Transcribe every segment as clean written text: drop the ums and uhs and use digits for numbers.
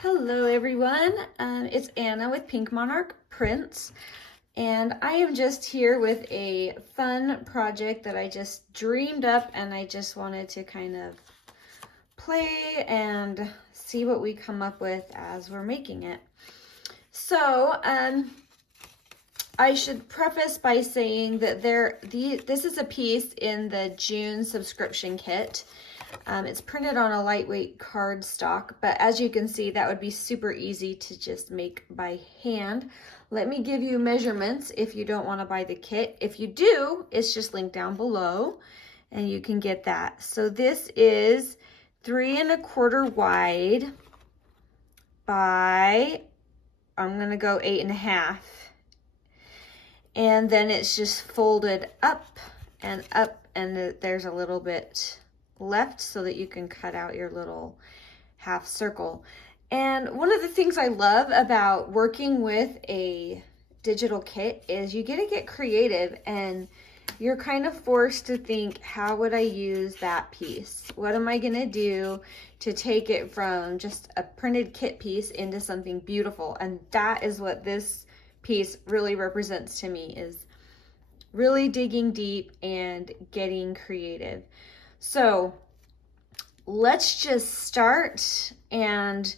Hello everyone, it's Anna with Pink Monarch Prints, and I am just here with a fun project that I just dreamed up, and I just wanted to kind of play and see what we come up with as we're making it. So I should preface by saying that this is a piece in the June subscription kit. It's printed on a lightweight cardstock, but as you can see, that would be super easy to just make by hand. Let me give you measurements if you don't want to buy the kit. If you do, it's just linked down below and you can get that. So this is 3 1/4 wide by, I'm gonna go 8 1/2. And then it's just folded up, and there's a little bit left so that you can cut out your little half circle. And one of the things I love about working with a digital kit is you get to get creative, and you're kind of forced to think, how would I use that piece? What am I gonna do to take it from just a printed kit piece into something beautiful? And that is what this piece really represents to me, is really digging deep and getting creative. So let's just start. And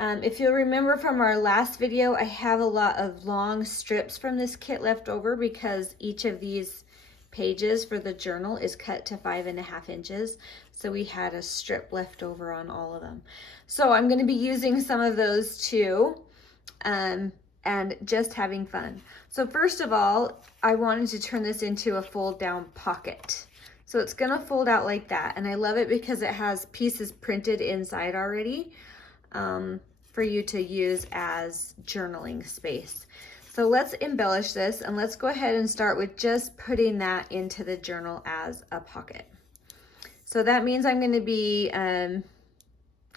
if you'll remember from our last video, I have a lot of long strips from this kit left over because each of these pages for the journal is cut to 5 1/2 inches. So we had a strip left over on all of them. So I'm going to be using some of those too. And just having fun. So first of all, I wanted to turn this into a fold down pocket. So it's gonna fold out like that. And I love it because it has pieces printed inside already for you to use as journaling space. So let's embellish this, and let's go ahead and start with just putting that into the journal as a pocket. So that means I'm gonna be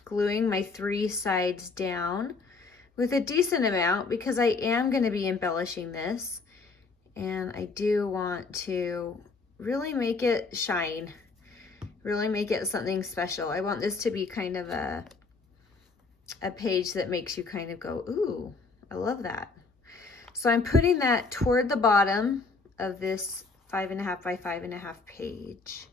gluing my 3 sides down with a decent amount because I am going to be embellishing this, and I do want to really make it shine, really make it something special. I want this to be kind of a page that makes you kind of go, ooh, I love that. So I'm putting that toward the bottom of this 5 1/2 by 5 1/2 page.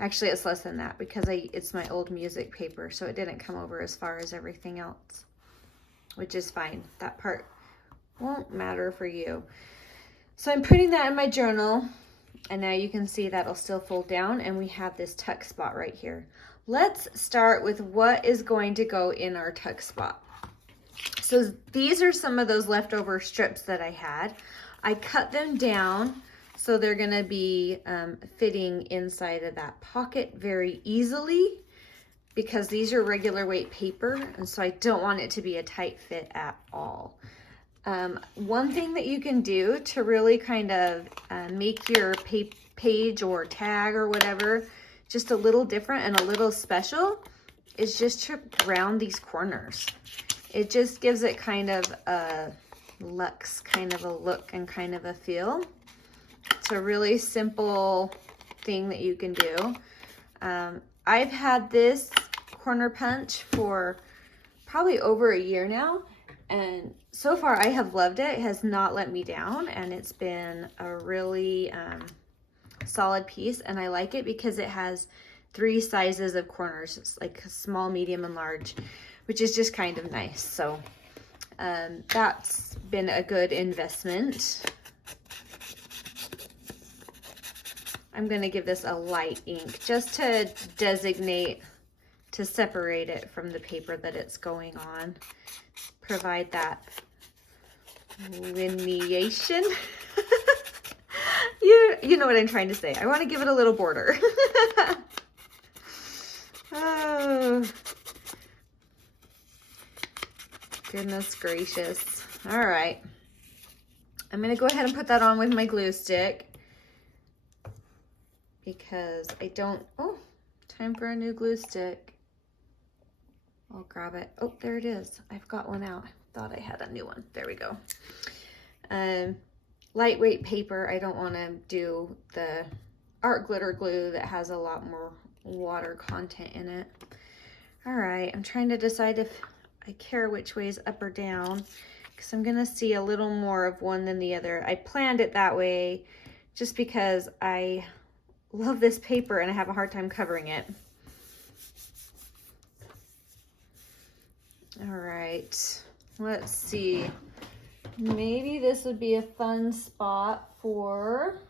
Actually, it's less than that because it's my old music paper, so it didn't come over as far as everything else, which is fine. That part won't matter for you. So I'm putting that in my journal, and now you can see that'll still fold down, and we have this tuck spot right here. Let's start with what is going to go in our tuck spot. So these are some of those leftover strips that I had. I cut them down so they're gonna be fitting inside of that pocket very easily, because these are regular weight paper, and so I don't want it to be a tight fit at all. One thing that you can do to really kind of make your page or tag or whatever just a little different and a little special is just to round these corners. It just gives it kind of a luxe kind of a look and kind of a feel. It's a really simple thing that you can do. I've had this corner punch for probably over a year now, and so far I have loved it. It has not let me down, and it's been a really solid piece, and I like it because it has 3 sizes of corners. It's like small, medium, and large, which is just kind of nice. So that's been a good investment. I'm going to give this a light ink just to designate, to separate it from the paper that it's going on. Provide that lineation. You know what I'm trying to say. I want to give it a little border. Oh, goodness gracious. All right. I'm going to go ahead and put that on with my glue stick, because I don't, oh, time for a new glue stick. I'll grab it. Oh, there it is. I've got one out. I thought I had a new one. There we go. Lightweight paper. I don't want to do the art glitter glue that has a lot more water content in it. All right, I'm trying to decide if I care which way is up or down, because I'm gonna see a little more of one than the other. I planned it that way just because I love this paper and I have a hard time covering it. All right, let's see. Maybe this would be a fun spot for,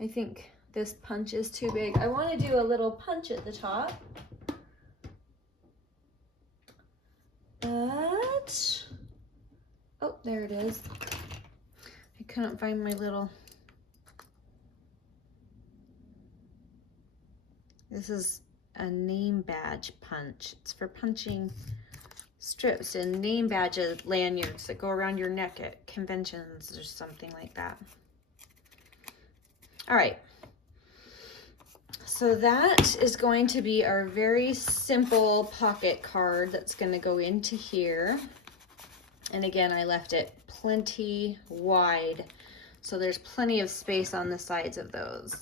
I think this punch is too big. I want to do a little punch at the top. But, oh, there it is. I couldn't find my little, this is a name badge punch. It's for punching strips and name badges, lanyards that go around your neck at conventions or something like that. All right, so that is going to be our very simple pocket card that's going to go into here. And again, I left it plenty wide, so there's plenty of space on the sides of those.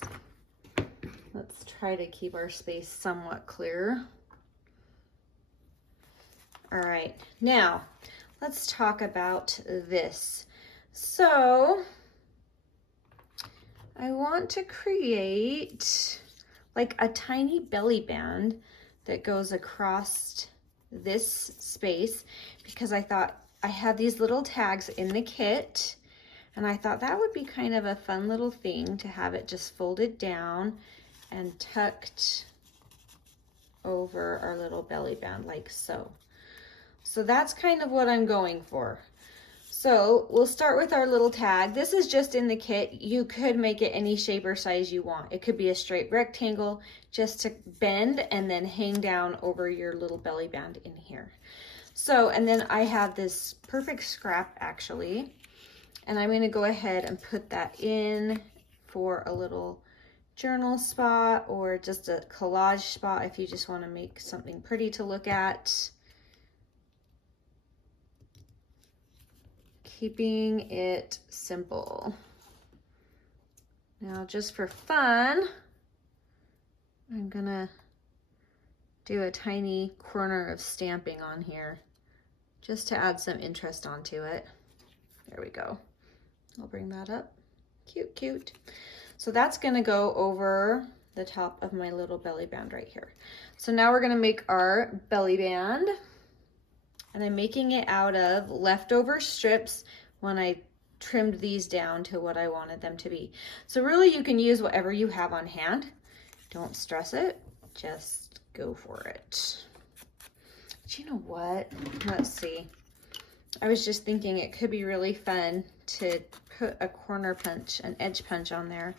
Let's try to keep our space somewhat clear. All right, now let's talk about this. So I want to create like a tiny belly band that goes across this space, because I thought I had these little tags in the kit, and I thought that would be kind of a fun little thing to have it just folded down and tucked over our little belly band like so. So that's kind of what I'm going for. So we'll start with our little tag. This is just in the kit. You could make it any shape or size you want. It could be a straight rectangle just to bend and then hang down over your little belly band in here. So, and then I have this perfect scrap actually, and I'm going to go ahead and put that in for a little journal spot or just a collage spot if you just want to make something pretty to look at. Keeping it simple. Now, just for fun, I'm gonna do a tiny corner of stamping on here just to add some interest onto it. There we go. I'll bring that up. Cute, cute. So that's gonna go over the top of my little belly band right here. So now we're gonna make our belly band. And I'm making it out of leftover strips when I trimmed these down to what I wanted them to be. So really you can use whatever you have on hand. Don't stress it, just go for it. But you know what? Let's see. I was just thinking it could be really fun to put a corner punch, an edge punch on there,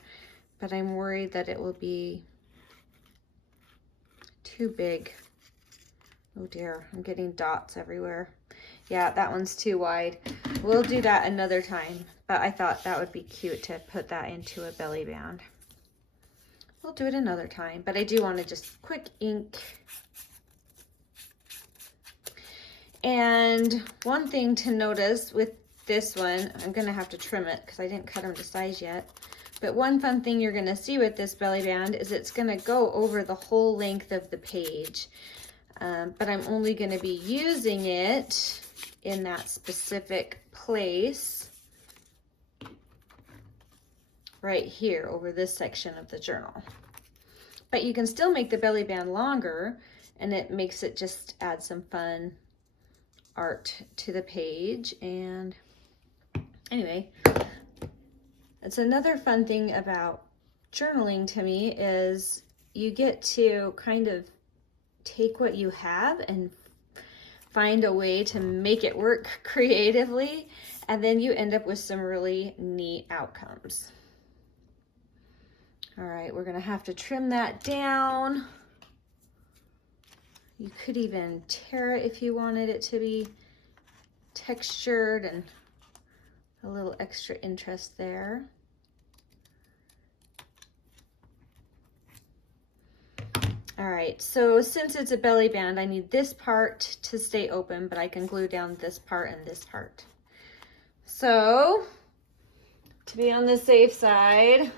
but I'm worried that it will be too big. Oh dear, I'm getting dots everywhere. Yeah, that one's too wide. We'll do that another time, but I thought that would be cute to put that into a belly band. We'll do it another time, but I do want to just quick ink. And one thing to notice with this one, I'm gonna have to trim it because I didn't cut them to size yet. But one fun thing you're gonna see with this belly band is it's gonna go over the whole length of the page. But I'm only going to be using it in that specific place right here over this section of the journal. But you can still make the belly band longer, and it makes it just add some fun art to the page. And anyway, it's another fun thing about journaling to me is you get to kind of take what you have and find a way to make it work creatively, and then you end up with some really neat outcomes. All right, we're gonna have to trim that down. You could even tear it if you wanted it to be textured and a little extra interest there. All right, so since it's a belly band, I need this part to stay open, but I can glue down this part and this part. So to be on the safe side,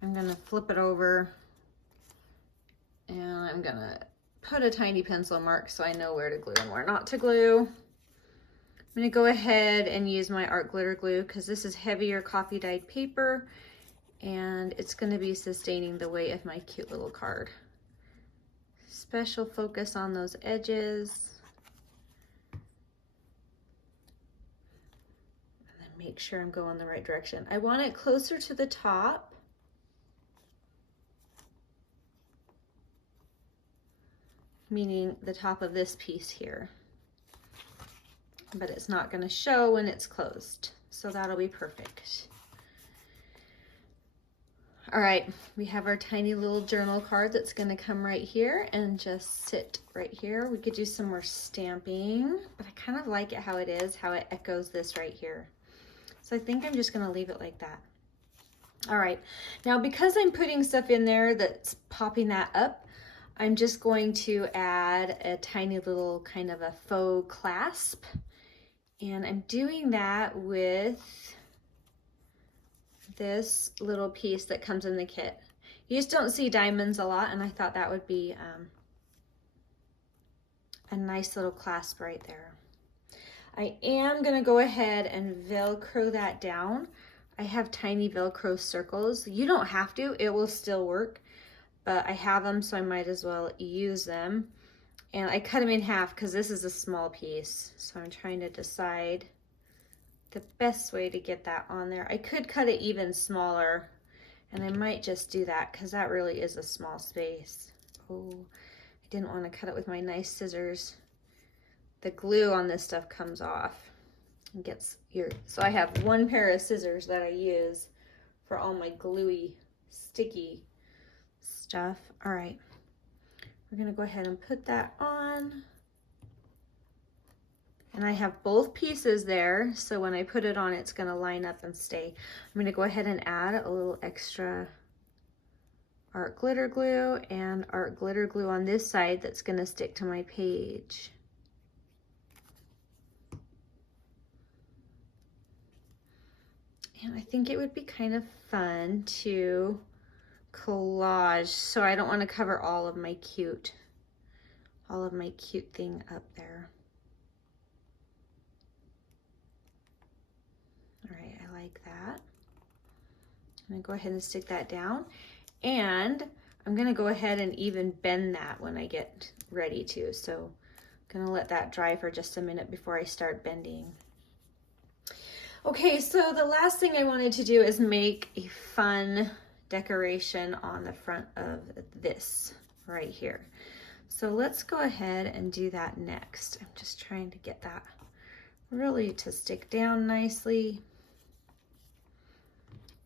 I'm gonna flip it over and I'm gonna put a tiny pencil mark so I know where to glue and where not to glue. I'm going to go ahead and use my art glitter glue because this is heavier coffee dyed paper and it's going to be sustaining the weight of my cute little card. Special focus on those edges. And then make sure I'm going the right direction. I want it closer to the top. Meaning the top of this piece here. But it's not going to show when it's closed. So that'll be perfect. All right, we have our tiny little journal card that's going to come right here and just sit right here. We could do some more stamping, but I kind of like it how it is, how it echoes this right here. So I think I'm just going to leave it like that. All right, now because I'm putting stuff in there that's popping that up, I'm just going to add a tiny little kind of a faux clasp. And I'm doing that with this little piece that comes in the kit. You just don't see diamonds a lot, and I thought that would be a nice little clasp right there. I am gonna go ahead and Velcro that down. I have tiny Velcro circles. You don't have to, it will still work, but I have them, so I might as well use them. And I cut them in half because this is a small piece. So I'm trying to decide the best way to get that on there. I could cut it even smaller, and I might just do that because that really is a small space. Oh, I didn't want to cut it with my nice scissors. The glue on this stuff comes off and gets here. So I have one pair of scissors that I use for all my gluey, sticky stuff. All right. We're gonna go ahead and put that on. And I have both pieces there, so when I put it on, it's gonna line up and stay. I'm gonna go ahead and add a little extra art glitter glue and art glitter glue on this side that's gonna stick to my page. And I think it would be kind of fun to collage, so I don't want to cover all of my cute thing up there. All right, I like that. I'm gonna go ahead and stick that down, and I'm gonna go ahead and even bend that when I get ready to. So I'm gonna let that dry for just a minute before I start bending. Okay, so the last thing I wanted to do is make a fun decoration on the front of this right here. So let's go ahead and do that next. I'm just trying to get that really to stick down nicely.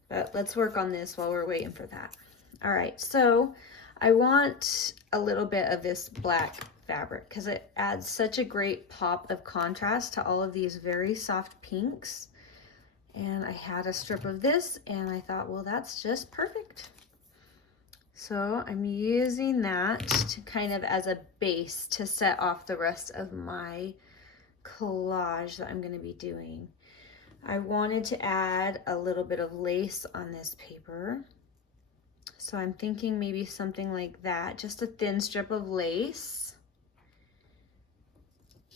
But let's work on this while we're waiting for that. All right, so I want a little bit of this black fabric because it adds such a great pop of contrast to all of these very soft pinks. And I had a strip of this and I thought, well, that's just perfect. So I'm using that to kind of as a base to set off the rest of my collage that I'm going to be doing. I wanted to add a little bit of lace on this paper. So I'm thinking maybe something like that, just a thin strip of lace.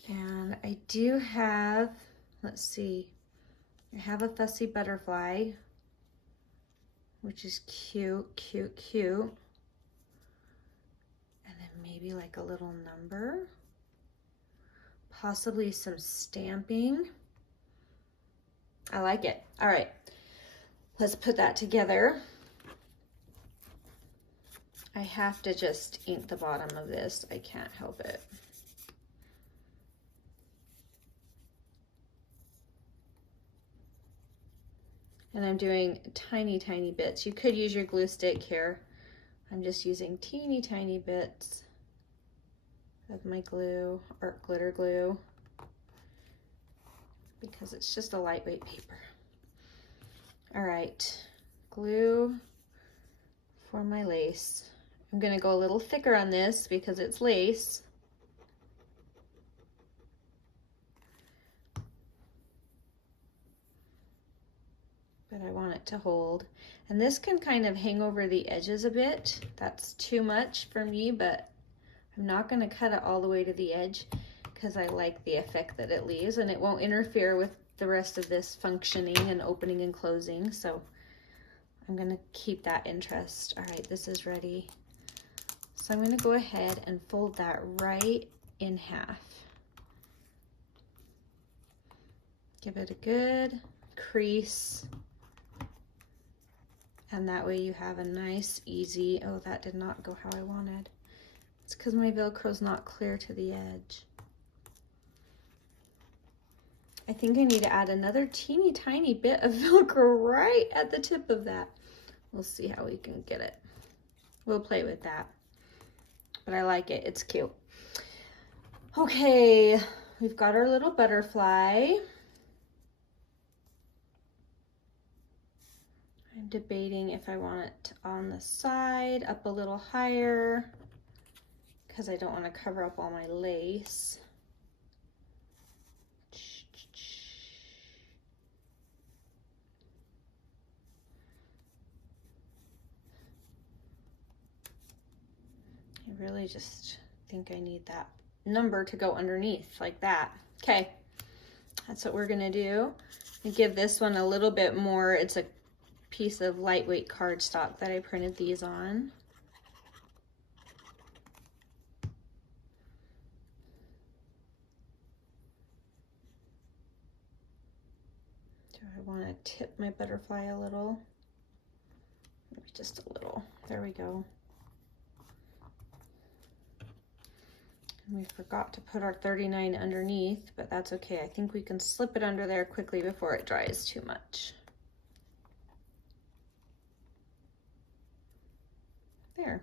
And I do have, let's see, I have a fussy butterfly, which is cute, cute, cute. And then maybe like a little number, possibly some stamping. I like it. All right, let's put that together. I have to just ink the bottom of this. I can't help it. And I'm doing tiny, tiny bits. You could use your glue stick here. I'm just using teeny, tiny bits of my glue, art glitter glue, because it's just a lightweight paper. All right, glue for my lace. I'm gonna go a little thicker on this because it's lace. But I want it to hold. And this can kind of hang over the edges a bit. That's too much for me, but I'm not going to cut it all the way to the edge because I like the effect that it leaves, and it won't interfere with the rest of this functioning and opening and closing. So I'm going to keep that interest. All right, this is ready. So I'm going to go ahead and fold that right in half. Give it a good crease. And that way you have a nice, easy, oh, that did not go how I wanted. It's because my Velcro's not clear to the edge. I think I need to add another teeny tiny bit of Velcro right at the tip of that. We'll see how we can get it. We'll play with that. But I like it, it's cute. Okay, we've got our little butterfly. I'm debating if I want it on the side, up a little higher, because I don't want to cover up all my lace. I really just think I need that number to go underneath like that. Okay, that's what we're gonna do. And give this one a little bit more. It's a piece of lightweight cardstock that I printed these on. Do I want to tip my butterfly a little? Maybe just a little. There we go. And we forgot to put our 39 underneath, but that's okay. I think we can slip it under there quickly before it dries too much. There.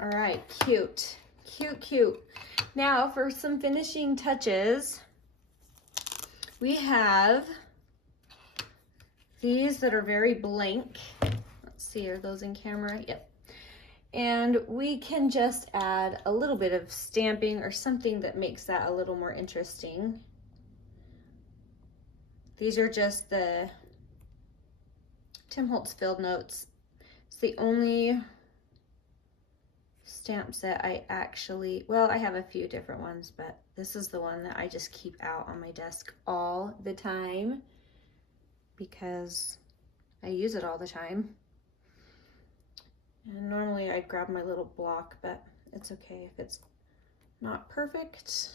All right, cute, cute, cute. Now for some finishing touches, we have these that are very blank. Let's see, are those in camera? Yep. And we can just add a little bit of stamping or something that makes that a little more interesting. These are just the Tim Holtz Fieldnotes. It's the only stamp set I actually, well, I have a few different ones, but this is the one that I just keep out on my desk all the time because I use it all the time. And normally I'd grab my little block, but it's okay if it's not perfect.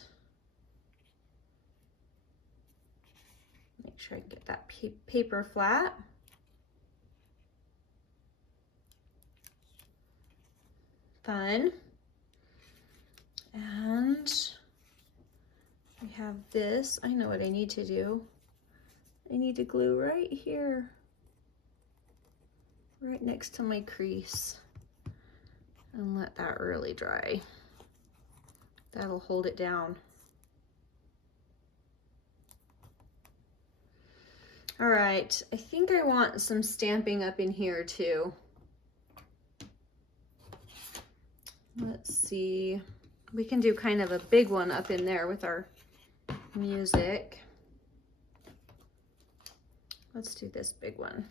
Make sure I get that paper flat. Fun. And we have this. I know what I need to do. I need to glue right here, right next to my crease, and let that really dry. That'll hold it down. All right, I think I want some stamping up in here too. Let's see, we can do kind of a big one up in there with our music. Let's do this big one.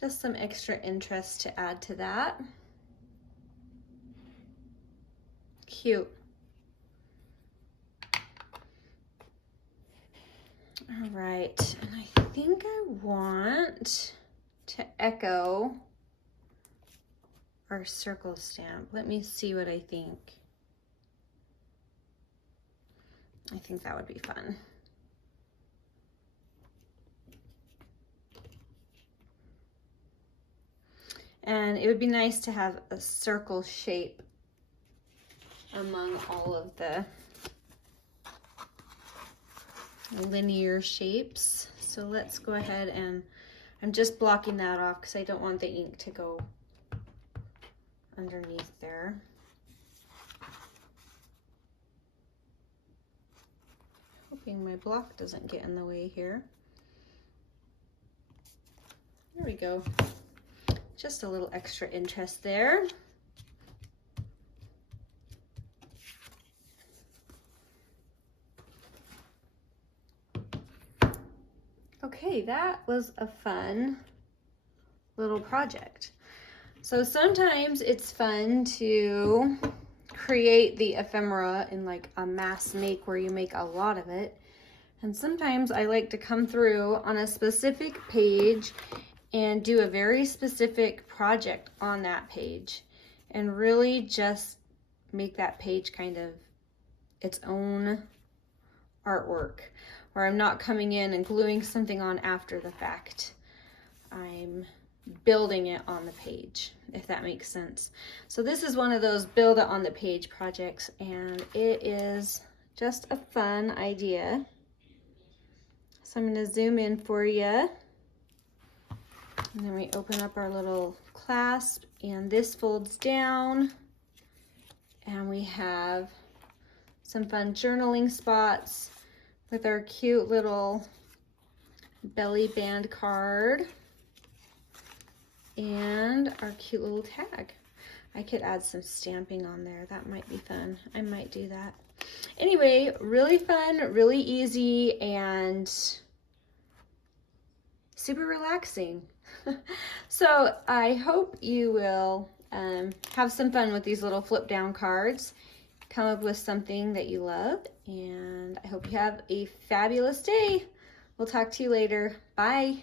Just some extra interest to add to that. Cute. All right, and I think I want to echo our circle stamp. Let me see what I think. I think that would be fun. And it would be nice to have a circle shape among all of the linear shapes. So let's go ahead and I'm just blocking that off because I don't want the ink to go underneath there. hoping my block doesn't get in the way here. There we go. Just a little extra interest there. Okay, that was a fun little project. So sometimes it's fun to create the ephemera in like a mass make where you make a lot of it. And sometimes I like to come through on a specific page and do a very specific project on that page and really just make that page kind of its own artwork, where I'm not coming in and gluing something on after the fact. I'm building it on the page, if that makes sense. So this is one of those build it on the page projects, and it is just a fun idea. So I'm going to zoom in for you. And then we open up our little clasp, and this folds down, and we have some fun journaling spots with our cute little Bellyband card and our cute little tag. I could add some stamping on there. That might be fun. I might do that. Anyway, really fun, really easy, and super relaxing. So I hope you will have some fun with these little flip down cards. Come up with something that you love, and I hope you have a fabulous day. We'll talk to you later. Bye.